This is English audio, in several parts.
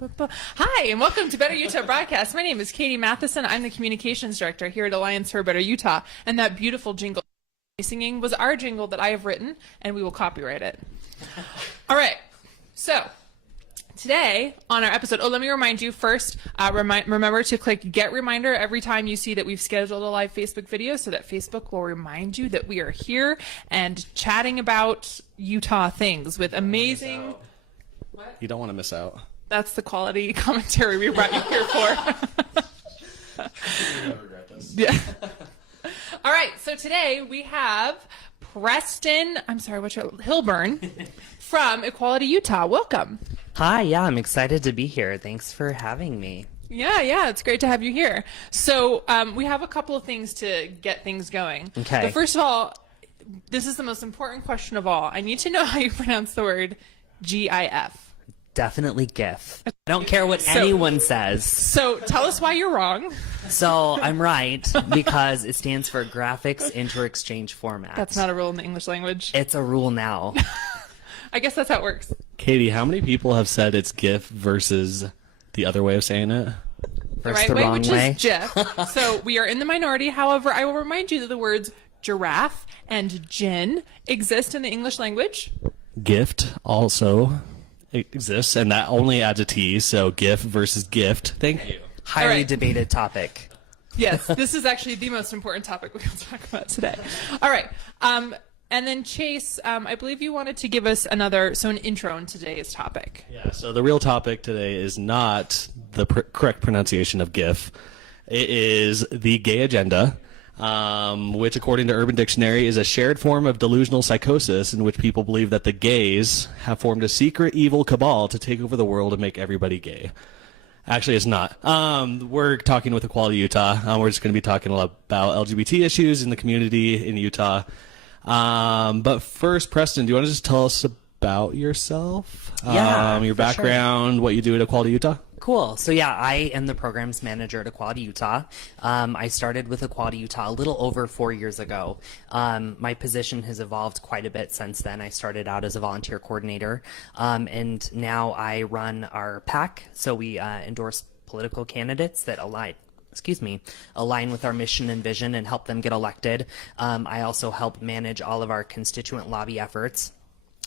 Hi, and welcome to Better Utah Broadcast. My name is Katie Matheson. I'm the Communications Director here at Alliance for Better Utah, and that beautiful jingle singing was our jingle that I have written, and we will copyright it. All right, so today on our episode, let me remind you first, remember to click Get Reminder every time you see that we've scheduled a live Facebook video so that Facebook will remind you that we are here and chatting about Utah things with amazing... You don't want to miss out. That's the quality commentary we brought you here for. You'll regret this. Yeah. All right, so today we have Preston, Hilburn from Equality Utah. Welcome. Hi, yeah, I'm excited to be here. Thanks for having me. Yeah, it's great to have you here. So we have a couple of things to get things going. Okay. But first of all, this is the most important question of all. I need to know how you pronounce the word GIF. Definitely GIF. I don't care what anyone says. So tell us why you're wrong. So I'm right because it stands for Graphics Inter-Exchange Format. That's not a rule in the English language. It's a rule now. I guess that's how it works. Katie, how many people have said it's GIF versus the other way of saying it? The Versus right the way, wrong which way. is GIF. So we are in the minority. However, I will remind you that the words giraffe and gin exist in the English language. Gift also exists, and that only adds a T, so GIF versus gift. Thank you. Highly All right. debated topic. Yes, this is actually the most important topic we're going to talk about today. All right. And then Chase, I believe you wanted to give us an intro on today's topic. Yeah, so the real topic today is not the correct pronunciation of GIF. It is the gay agenda, which according to Urban Dictionary is a shared form of delusional psychosis in which people believe that the gays have formed a secret evil cabal to take over the world and make everybody gay. Actually, it's not. We're talking with Equality Utah. We're just going to be talking a lot about LGBT issues in the community in Utah. But first, Preston, do you want to just tell us about yourself? Yeah, your for background, what you do at Equality Utah? Cool. So yeah, I am the programs manager at Equality Utah. I started with Equality Utah a little over 4 years ago. My position has evolved quite a bit since then. I started out as a volunteer coordinator, and now I run our PAC. So we endorse political candidates that align with our mission and vision and help them get elected. I also help manage all of our constituent lobby efforts.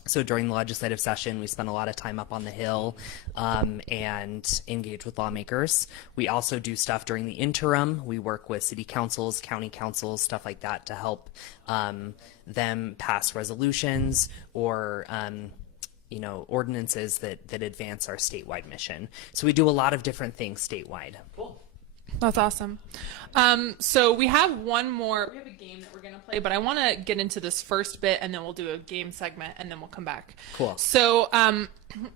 So during the legislative session, we spend a lot of time up on the Hill and engage with lawmakers. We also do stuff during the interim. We work with city councils, county councils, stuff like that to help them pass resolutions or ordinances that advance our statewide mission. So we do a lot of different things statewide. Cool. That's awesome. So we have a game that we're going to play, but I want to get into this first bit and then we'll do a game segment and then we'll come back. Cool. So,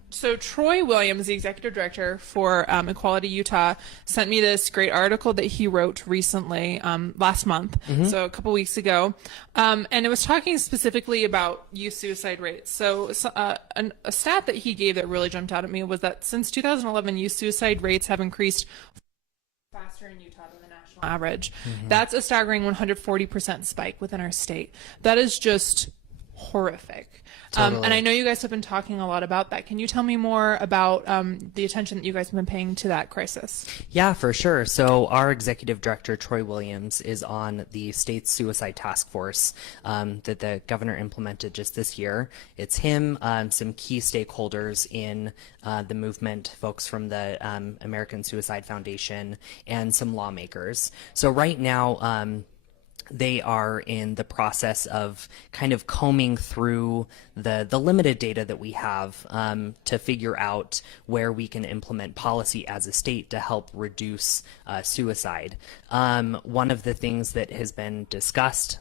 so Troy Williams, the executive director for Equality Utah, sent me this great article that he wrote recently, last month, so a couple weeks ago, and it was talking specifically about youth suicide rates. So a stat that he gave that really jumped out at me was that since 2011, youth suicide rates have increased faster in Utah than the national average. That's a staggering 140% spike within our state. That is just horrific. Totally. And I know you guys have been talking a lot about that. Can you tell me more about the attention that you guys have been paying to that crisis? Yeah, for sure. So our executive director, Troy Williams, is on the state's suicide task force that the governor implemented just this year. It's him, some key stakeholders in the movement, folks from the American Suicide Foundation, and some lawmakers. So right now, they are in the process of kind of combing through the limited data that we have to figure out where we can implement policy as a state to help reduce suicide. One of the things that has been discussed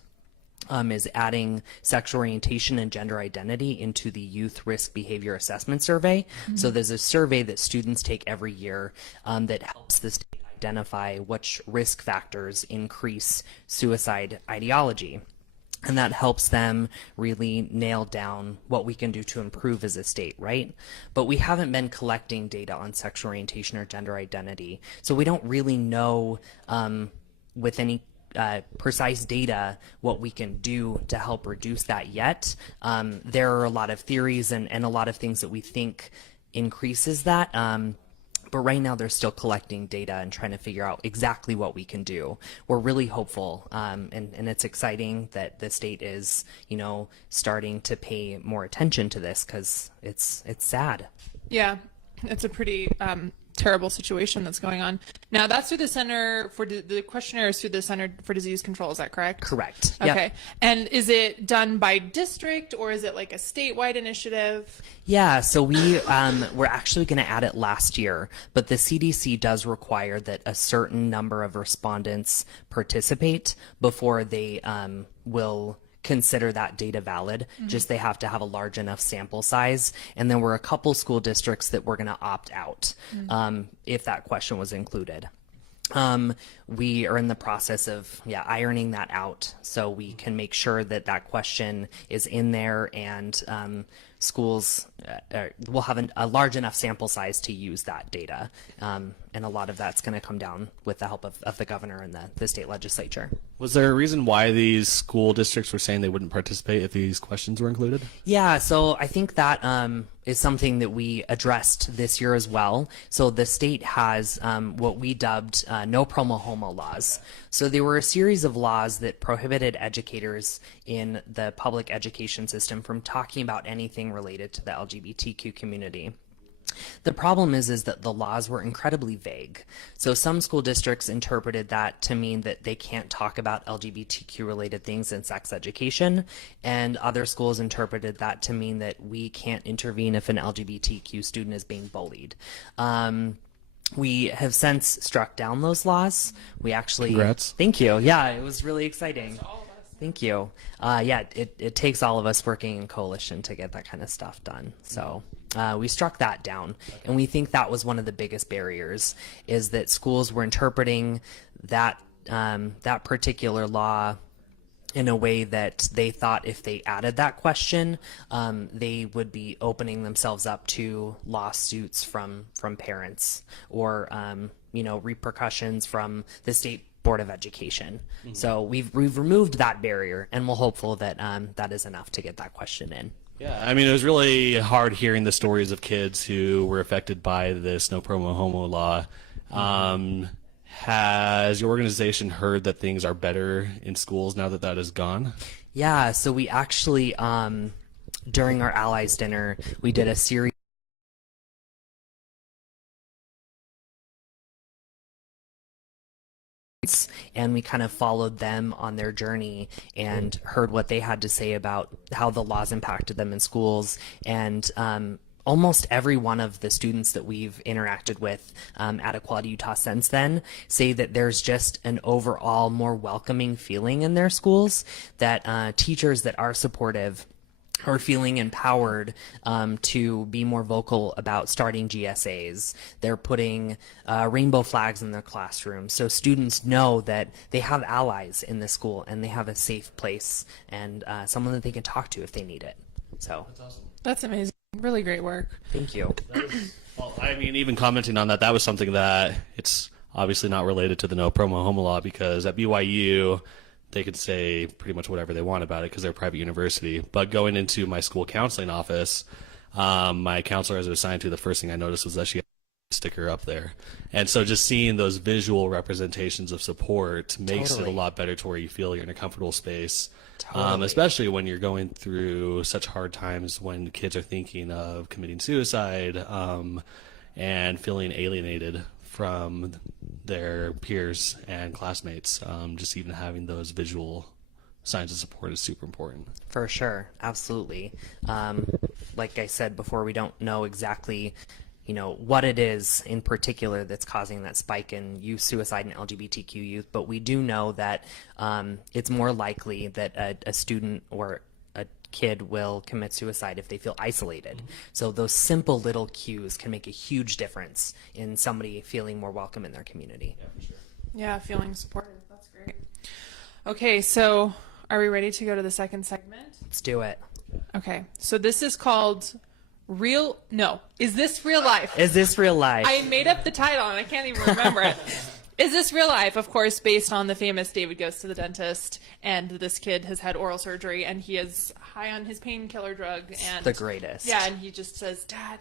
is adding sexual orientation and gender identity into the Youth Risk Behavior Assessment Survey. So there's a survey that students take every year that helps the state identify which risk factors increase suicide ideology. And that helps them really nail down what we can do to improve as a state, right? But we haven't been collecting data on sexual orientation or gender identity. So we don't really know with any precise data what we can do to help reduce that yet. There are a lot of theories and a lot of things that we think increases that. But right now, they're still collecting data and trying to figure out exactly what we can do. We're really hopeful, and it's exciting that the state is, starting to pay more attention to this, because it's sad. Yeah, it's a pretty terrible situation that's going on. Now, that's through the Center for the questionnaire is through the Center for Disease Control. Is that correct? Correct. Okay. Yep. And is it done by district, or is it like a statewide initiative? Yeah, so we're actually going to add it last year, but the CDC does require that a certain number of respondents participate before they will consider that data valid. Just they have to have a large enough sample size. And then we're a couple school districts that we're going to opt out if that question was included. We are in the process of ironing that out so we can make sure that that question is in there, and schools will have a large enough sample size to use that data. And a lot of that's going to come down with the help of the governor and the state legislature. Was there a reason why these school districts were saying they wouldn't participate if these questions were included? Yeah, so I think that is something that we addressed this year as well. So the state has what we dubbed no promo homo laws. So there were a series of laws that prohibited educators in the public education system from talking about anything related to the LGBTQ community. The problem is that the laws were incredibly vague. So some school districts interpreted that to mean that they can't talk about LGBTQ related things in sex education, and other schools interpreted that to mean that we can't intervene if an LGBTQ student is being bullied. We have since struck down those laws. We actually... Congrats. Thank you. Yeah, it was really exciting. Thank you. It takes all of us working in coalition to get that kind of stuff done. So we struck that down. And we think that was one of the biggest barriers, is that schools were interpreting that particular law in a way that they thought if they added that question, they would be opening themselves up to lawsuits from parents, or repercussions from the state Board of Education. So we've removed that barrier, and we're hopeful that that is enough to get that question in. Yeah, I mean, it was really hard hearing the stories of kids who were affected by this no promo homo law. Has your organization heard that things are better in schools now that that is gone? Yeah, so we actually, during our Allies dinner, we did a series and we kind of followed them on their journey and heard what they had to say about how the laws impacted them in schools. And almost every one of the students that we've interacted with at Equality Utah since then say that there's just an overall more welcoming feeling in their schools, that teachers that are supportive are feeling empowered to be more vocal about starting GSAs. They're putting rainbow flags in their classrooms, so students know that they have allies in the school and they have a safe place and someone that they can talk to if they need it. So that's awesome. That's amazing. Really great work. Thank you. Well, I mean, even commenting on that, that was something that it's obviously not related to the no promo homo law, because at BYU, they could say pretty much whatever they want about it because they're a private university. But going into my school counseling office, my counselor I was assigned to, the first thing I noticed was that she had a sticker up there. And so just seeing those visual representations of support makes it a lot better to where you feel you're in a comfortable space. Especially when you're going through such hard times, when kids are thinking of committing suicide and feeling alienated from their peers and classmates. Just even having those visual signs of support is super important. For sure. Absolutely. Like I said before, we don't know exactly what it is in particular that's causing that spike in youth suicide in LGBTQ youth, but we do know that it's more likely that a student or a kid will commit suicide if they feel isolated. Mm-hmm. So those simple little cues can make a huge difference in somebody feeling more welcome in their community. Yeah, for sure. Yeah, feeling supported. That's great. Okay, so are we ready to go to the second segment? Let's do it. Okay, so this is called Is This Real Life? Is This Real Life? I made up the title and I can't even remember it. Is This Real Life? Of course, based on the famous David Goes to the Dentist, and this kid has had oral surgery and he is high on his painkiller drug. And the greatest. Yeah, and he just says, Dad,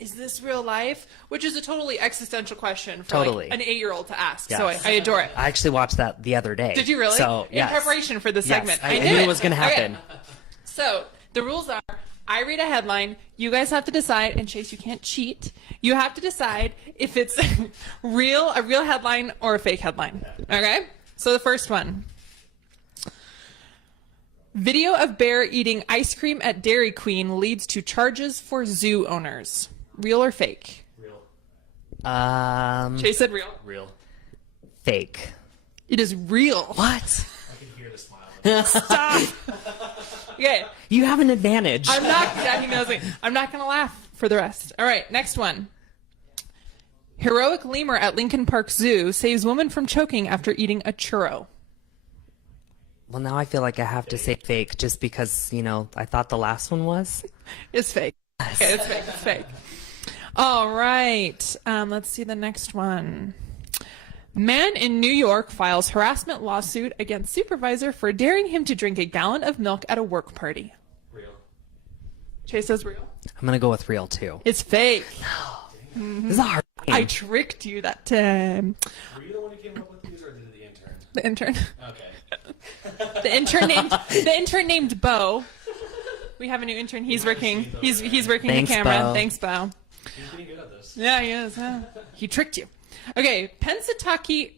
is this real life? Which is a totally existential question for Totally. like an 8-year-old to ask. Yes. So I adore it. I actually watched that the other day. Did you really? So, In yes. preparation for this Yes, segment. I knew knew it was going to happen. Okay. So the rules are, I read a headline. You guys have to decide, and Chase, you can't cheat. You have to decide if it's a real headline or a fake headline. Okay? So the first one. Video of bear eating ice cream at Dairy Queen leads to charges for zoo owners. Real or fake? Real. Chase said real. Real. Fake. It is real. What? I can hear the smile. Stop. Okay. You have an advantage. I'm not. Yeah, he knows me. I'm not going to laugh for the rest. All right. Next one. Heroic lemur at Lincoln Park Zoo saves woman from choking after eating a churro. Well, now I feel like I have to say fake just because, I thought the last one was. It's fake. Okay, it's fake. It's fake. All right. Let's see the next one. Man in New York files harassment lawsuit against supervisor for daring him to drink a gallon of milk at a work party. Real. Chase says real. I'm going to go with real, too. It's fake. This is a hard game. I tricked you that time. Were you the one who came up with these, or did the intern? The intern. Okay. The intern named Bo. We have a new intern. He's working. He's working Thanks, the camera. Bo. Thanks, Bo. He's getting good at this. Yeah, he is. Huh? He tricked you. Okay, Pensatani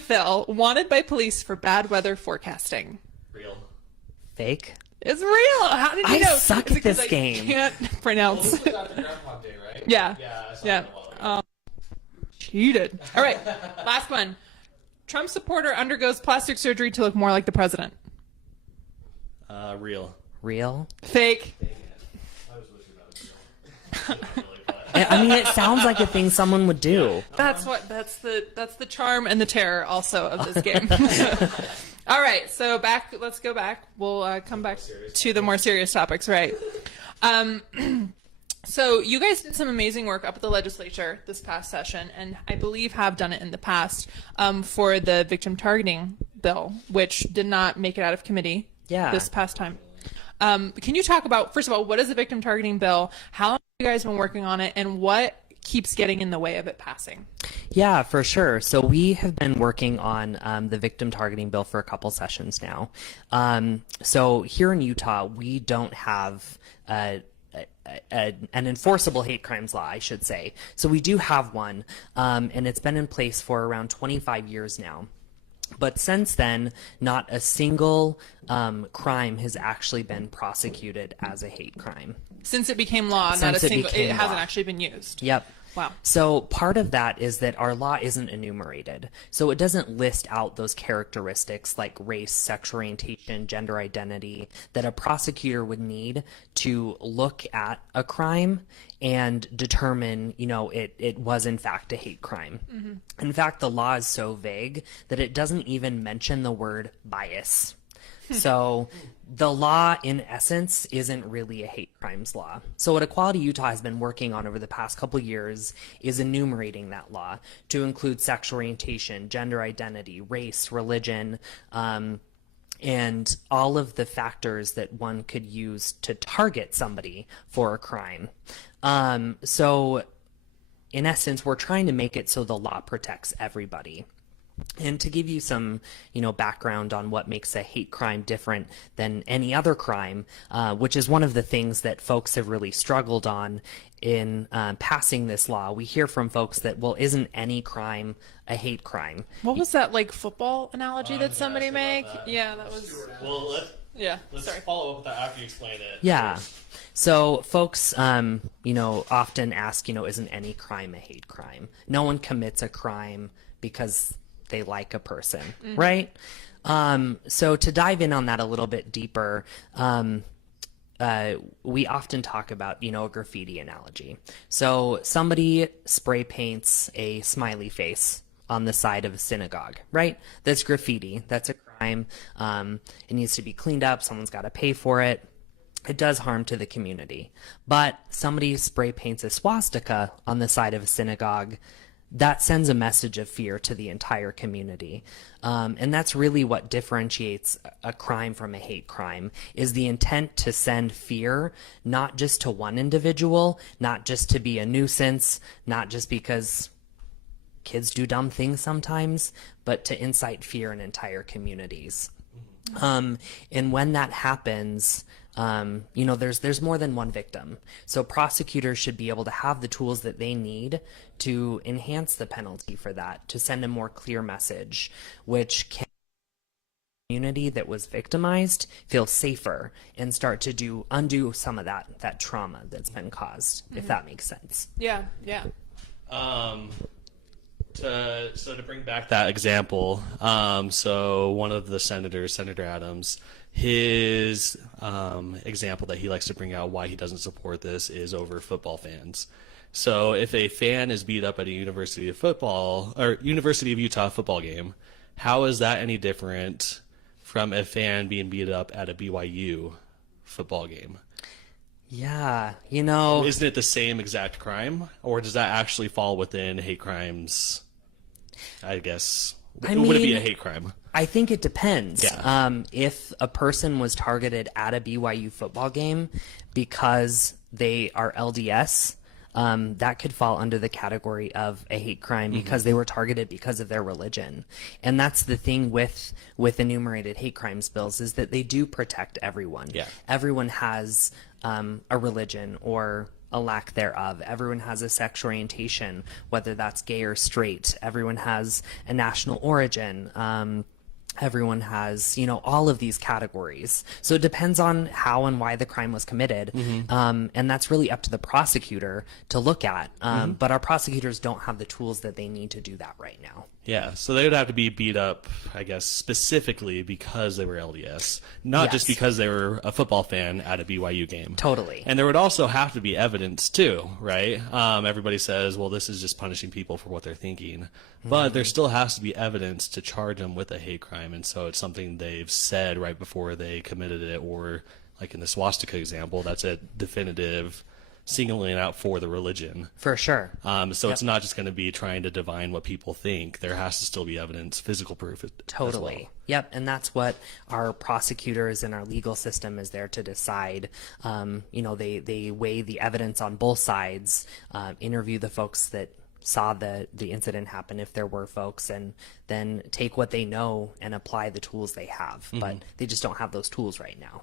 Phil wanted by police for bad weather forecasting. Real. Fake? It's real. How did you I know? suck Is it at this 'cause I game. Can't pronounce. This was after Groundhog Day, right? Yeah. Yeah. I saw Yeah. that a while ago. Cheated. All right, last one. Trump supporter undergoes plastic surgery to look more like the president. Real. Real? Fake. Dang it. I was wishing that was real. I mean, it sounds like a thing someone would do. That's the charm and the terror also of this game. All right, so let's go back. We'll come back to the more serious topics, right? So you guys did some amazing work up at the legislature this past session, and I believe have done it in the past for the victim targeting bill, which did not make it out of committee this past time. Can you talk about, first of all, what is the victim targeting bill? How long have you guys been working on it, and what keeps getting in the way of it passing? Yeah, for sure. So we have been working on the victim targeting bill for a couple sessions now. So here in Utah, we don't have an enforceable hate crimes law, I should say. So we do have one, and it's been in place for around 25 years now. But since then, not a single crime has actually been prosecuted as a hate crime. Since it became law, Since not a it single. It became hasn't law. actually been used. Yep. Wow. So part of that is that our law isn't enumerated. So it doesn't list out those characteristics like race, sexual orientation, gender identity that a prosecutor would need to look at a crime and determine, it was in fact a hate crime. Mm-hmm. In fact, the law is so vague that it doesn't even mention the word bias. So the law, in essence, isn't really a hate crimes law. So what Equality Utah has been working on over the past couple years is enumerating that law to include sexual orientation, gender identity, race, religion, and all of the factors that one could use to target somebody for a crime. So in essence, we're trying to make it so the law protects everybody. And to give you some, background on what makes a hate crime different than any other crime, which is one of the things that folks have really struggled on in passing this law. We hear from folks that, well, isn't any crime a hate crime? What was that football analogy that somebody made? That. Yeah, that was. Well, let's follow up with that after you explain it. Yeah. So folks, often ask, isn't any crime a hate crime? No one commits a crime because they like a person, right? So to dive in on that a little bit deeper, we often talk about, a graffiti analogy. So somebody spray paints a smiley face on the side of a synagogue, right? That's graffiti. That's a crime. It needs to be cleaned up. Someone's got to pay for it. It does harm to the community. But somebody spray paints a swastika on the side of a synagogue. that sends a message of fear to the entire community. And that's really what differentiates a crime from a hate crime, is the intent to send fear, not just to one individual, not just to be a nuisance, not just because kids do dumb things sometimes, but to incite fear in entire communities. And when that happens, there's more than one victim. So prosecutors should be able to have the tools that they need to enhance the penalty for that, to send a more clear message, which can community that was victimized feel safer and start to undo some of that trauma that's been caused, if that makes sense. Yeah, yeah. To bring back that example, so one of the senators, Senator Adams, his example that he likes to bring out why he doesn't support this is over football fans. So if a fan is beat up at a University of Utah football game, how is that any different from a fan being beat up at a BYU football game? Yeah, Isn't it the same exact crime, or does that actually fall within hate crimes? I guess. Would it be a hate crime? I think it depends. Yeah. If a person was targeted at a BYU football game because they are LDS, that could fall under the category of a hate crime because they were targeted because of their religion. And that's the thing with enumerated hate crimes bills, is that they do protect everyone. Yeah. Everyone has a religion or a lack thereof. Everyone has a sex orientation, whether that's gay or straight. Everyone has a national origin. Everyone has, all of these categories. So it depends on how and why the crime was committed. And that's really up to the prosecutor to look at. But our prosecutors don't have the tools that they need to do that right now. Yeah, so they would have to be beat up, I guess, specifically because they were LDS, not just because they were a football fan at a BYU game. Totally. And there would also have to be evidence, too, right? Everybody says, well, this is just punishing people for what they're thinking. But there still has to be evidence to charge them with a hate crime, and so it's something they've said right before they committed it, or like in the swastika example, that's a definitive singling out for the religion. For sure. So it's not just going to be trying to divine what people think. There has to still be evidence, physical proof. Totally. As well. Yep. And that's what our prosecutors and our legal system is there to decide. They weigh the evidence on both sides, interview the folks that saw the incident happen, if there were folks, and then take what they know and apply the tools they have. But they just don't have those tools right now.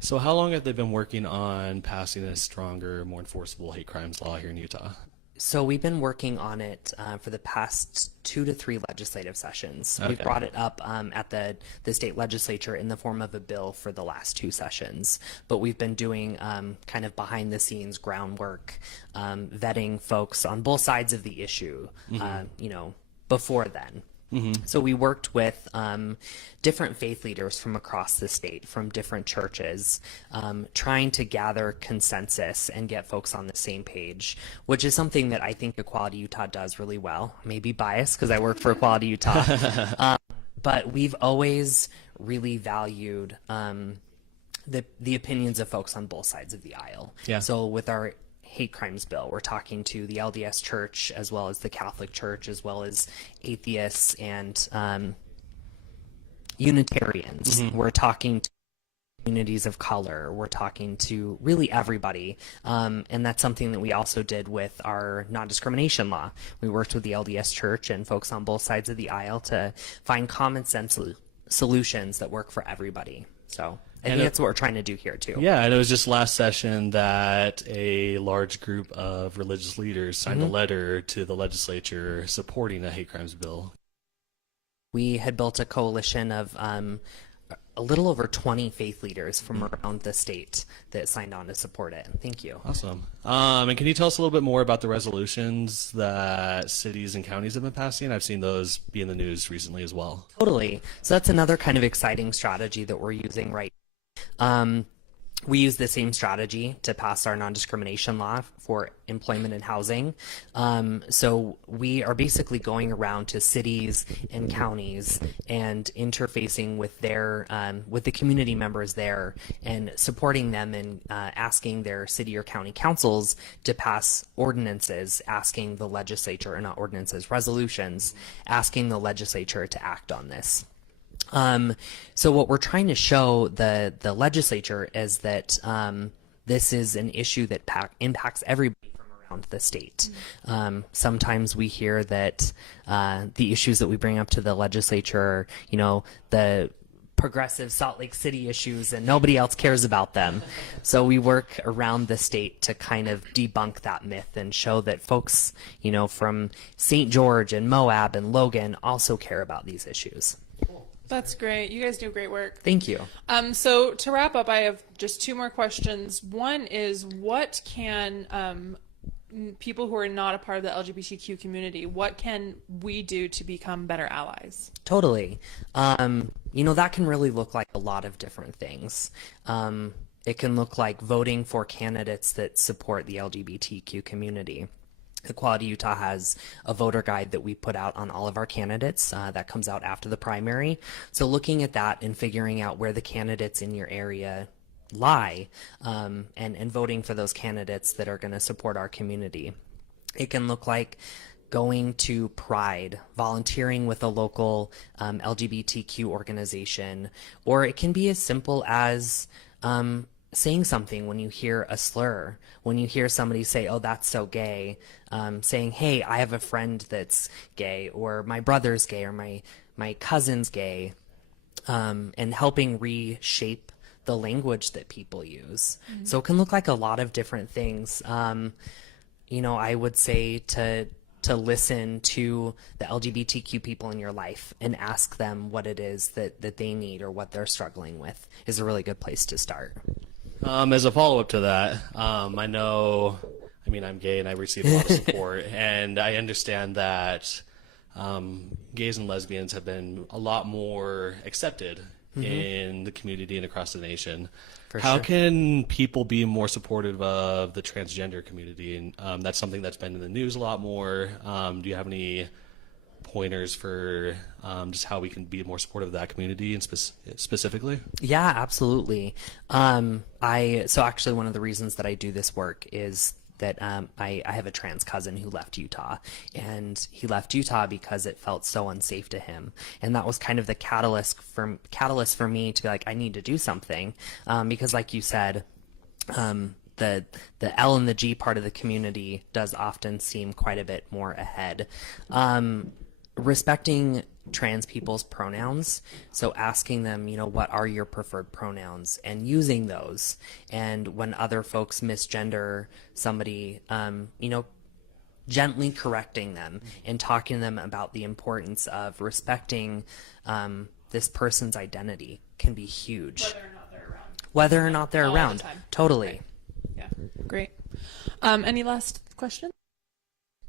So how long have they been working on passing a stronger, more enforceable hate crimes law here in Utah? So we've been working on it for the past 2 to 3 legislative sessions. Okay. We've brought it up at the state legislature in the form of a bill for the last 2 sessions. But we've been doing kind of behind the scenes groundwork, vetting folks on both sides of the issue, before then. So we worked with different faith leaders from across the state, from different churches, trying to gather consensus and get folks on the same page, which is something that I think Equality Utah does really well. Maybe biased because I work for Equality Utah. But we've always really valued the opinions of folks on both sides of the aisle. Yeah. So with our hate crimes bill, we're talking to the LDS Church as well as the Catholic Church, as well as atheists and Unitarians. We're talking to communities of color. We're talking to really everybody. And that's something that we also did with our non-discrimination law. We worked with the LDS Church and folks on both sides of the aisle to find common sense solutions that work for everybody. So I think that's what we're trying to do here too. Yeah, and it was just last session that a large group of religious leaders signed a letter to the legislature supporting a hate crimes bill. We had built a coalition of a little over 20 faith leaders from around the state that signed on to support it. Thank you. Awesome. And can you tell us a little bit more about the resolutions that cities and counties have been passing? I've seen those be in the news recently as well. Totally. So that's another kind of exciting strategy that we're using right now. we use the same strategy to pass our non-discrimination law for employment and housing. So we are basically going around to cities and counties and interfacing with their with the community members there and supporting them and asking their city or county councils to pass ordinances, asking the legislature, or not ordinances, resolutions, asking the legislature to act on this. So what we're trying to show the legislature is that this is an issue that impacts everybody from around the state. Sometimes we hear that the issues that we bring up to the legislature, you know, the progressive Salt Lake City issues, and nobody else cares about them. So we work around the state to kind of debunk that myth and show that folks, you know, from St. George and Moab and Logan also care about these issues. That's great. You guys do great work. Thank you. So to wrap up, I have just two more questions. One is, what can people who are not a part of the LGBTQ community, what can we do to become better allies? Totally. You know, that can really look like a lot of different things. It can look like voting for candidates that support the LGBTQ community. Equality Utah has a voter guide that we put out on all of our candidates that comes out after the primary. So looking at that and figuring out where the candidates in your area lie and voting for those candidates that are going to support our community. It can look like going to Pride, volunteering with a local LGBTQ organization, or it can be as simple as saying something when you hear a slur, when you hear somebody say, oh, that's so gay, saying, hey, I have a friend that's gay, or my brother's gay, or my cousin's gay, and helping reshape the language that people use. Mm-hmm. So it can look like a lot of different things. You know, I would say to listen to the LGBTQ people in your life and ask them what it is that they need or what they're struggling with is a really good place to start. As a follow-up to that, I know, I mean, I'm gay and I receive a lot of support, and I understand that gays and lesbians have been a lot more accepted in the community and across the nation. How can people be more supportive of the transgender community? And that's something that's been in the news a lot more. Do you have any pointers for just how we can be more supportive of that community and specifically? Yeah, absolutely. So actually one of the reasons that I do this work is that I have a trans cousin who left Utah, and he left Utah because it felt so unsafe to him. And that was kind of the catalyst for me to be like, I need to do something, because like you said, the L and the G part of the community does often seem quite a bit more ahead. Respecting trans people's pronouns, so asking them, you know, what are your preferred pronouns, and using those. And when other folks misgender somebody, you know, gently correcting them and talking to them about the importance of respecting this person's identity can be huge. Whether or not they're around. Totally. Right. Yeah, great. Any last questions?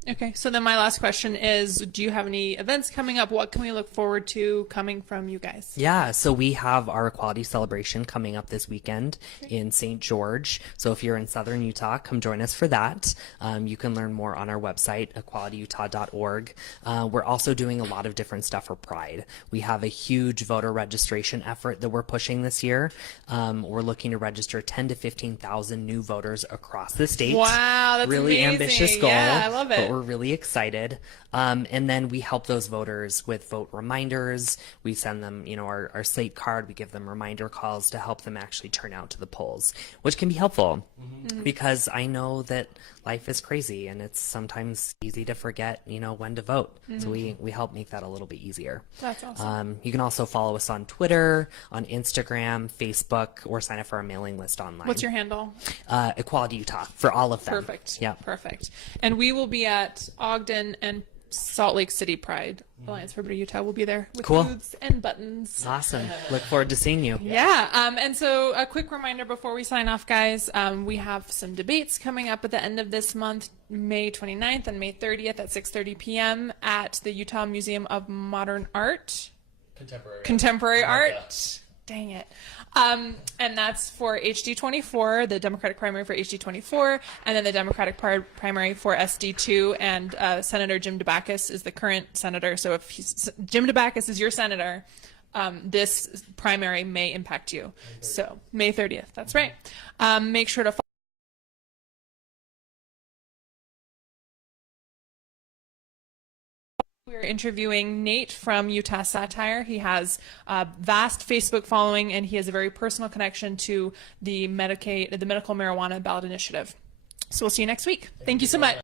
Okay, so then my last question is, do you have any events coming up? What can we look forward to coming from you guys? Yeah, so we have our equality celebration coming up this weekend in St. George. So if you're in Southern Utah, come join us for that. You can learn more on our website, equalityutah.org. We're also doing a lot of different stuff for Pride. We have a huge voter registration effort that we're pushing this year. We're looking to register 10 to 15,000 new voters across the state. Wow, that's really amazing. Ambitious goal. Yeah, I love it. But we're really excited. And then we help those voters with vote reminders. We send them, you know, our slate card. We give them reminder calls to help them actually turn out to the polls, which can be helpful because I know that life is crazy and it's sometimes easy to forget, you know, when to vote. So we help make that a little bit easier. That's awesome. You can also follow us on Twitter, on Instagram, Facebook, or sign up for our mailing list online. What's your handle? Equality Utah for all of them. Perfect. Yeah. Perfect. And we will be at Ogden and Salt Lake City Pride. Alliance for Better Utah will be there with booths and buttons. Awesome. Look forward to seeing you. Yeah. And so a quick reminder before we sign off, guys, we have some debates coming up at the end of this month, May 29th and May 30th at 6:30 p.m. at the Utah Museum of Modern Art. Contemporary Art. Dang it. And that's for HD24, the Democratic primary for HD24, and then the Democratic primary for SD2. And Senator Jim DeBacchus is the current senator. So if Jim DeBacchus is your senator, this primary may impact you. So May 30th, that's right. Make sure to follow. We're interviewing Nate from Utah Satire. He has a vast Facebook following, and he has a very personal connection to the medical marijuana ballot initiative. So we'll see you next week. Thank you so much.